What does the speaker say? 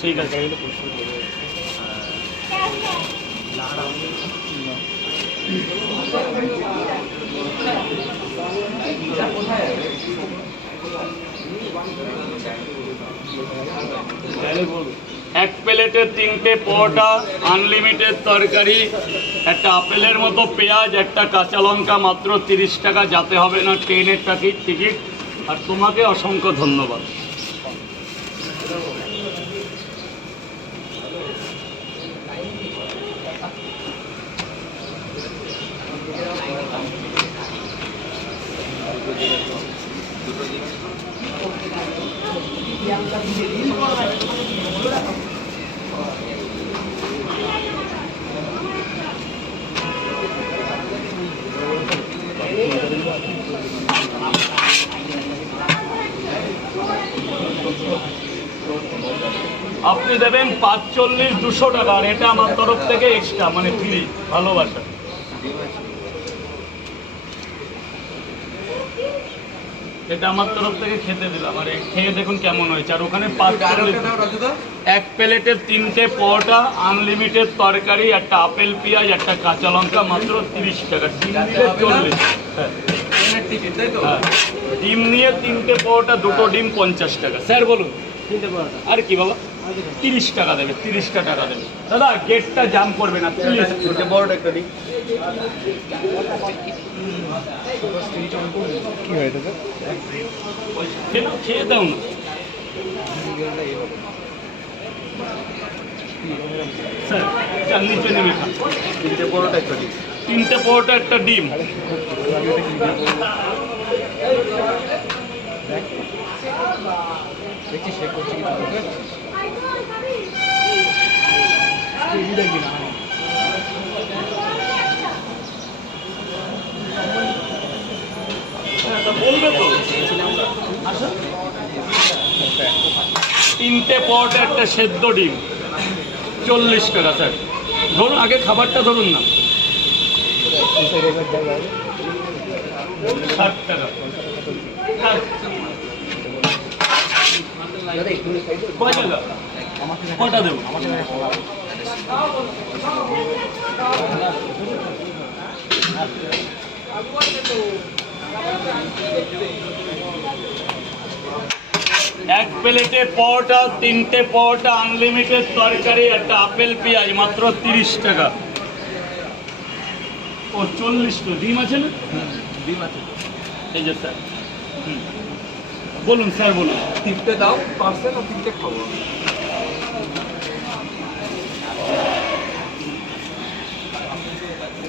ঠিক আছে। এক প্লেটে 3টে পরোটা, আনলিমিটেড তরকারি, একটা আপেলের মতো পেঁয়াজ, একটা কাঁচা লঙ্কা, মাত্র 30 টাকা। যাতে হবে না ট্রেনের টিকিট। আর তোমাকে অসংখ্য ধন্যবাদ। আপনি দেবেন 45 200 টাকা, আর এটা আমার তরফ থেকে এক্সট্রা, মানে ফ্রি, ভালোবাসা। এটা আমার তরফ থেকে খেতে দিলাম, আর খেয়ে দেখুন কেমন হয়েছে। আর ওখানে 1 প্লেটের 3টে পরোটা, আনলিমিটেড তরকারি, একটা আপেল পেঁয়াজ, একটা কাঁচা লঙ্কা, মাত্র 30 টাকা। ডিম নিলে 40। হ্যাঁ, ডিম নিয়ে 3টে পরোটা, 2টো ডিম 50 টাকা। স্যার বলুন আর কি বাবা? 30 টাকা দেবে, 30টা টাকা দেবে। দাদা গেটটা জাম করবে না প্লিজ। বড়টা একটা দিন। কি হয় এটা খেয়ে দাও না। স্যার চার নিচে নেমে খান। 3টে পরোটা একটা ডিম। 3টে পরোটা একটা ডিম। দেখছি সে করছে কি বলবে তো। 3টে পরোটা, একটা সেদ্ধ ডিম, 40 টাকা। স্যার ধরুন, আগে খাবারটা ধরুন না। 60 টাকা। কটা দেবো? এক প্লেটে পরোটা, 3টে পরোটা, আনলিমিটেড তরকারি, একটা আপেল পেঁয়াজ, মাত্র 30 টাকা। ও 40 তো ডিম আছে না? ডিম আছে। এই যে স্যার বলুন, স্যার বলুন। 3টে দাও পার্সেল, আর 3টে খাবো।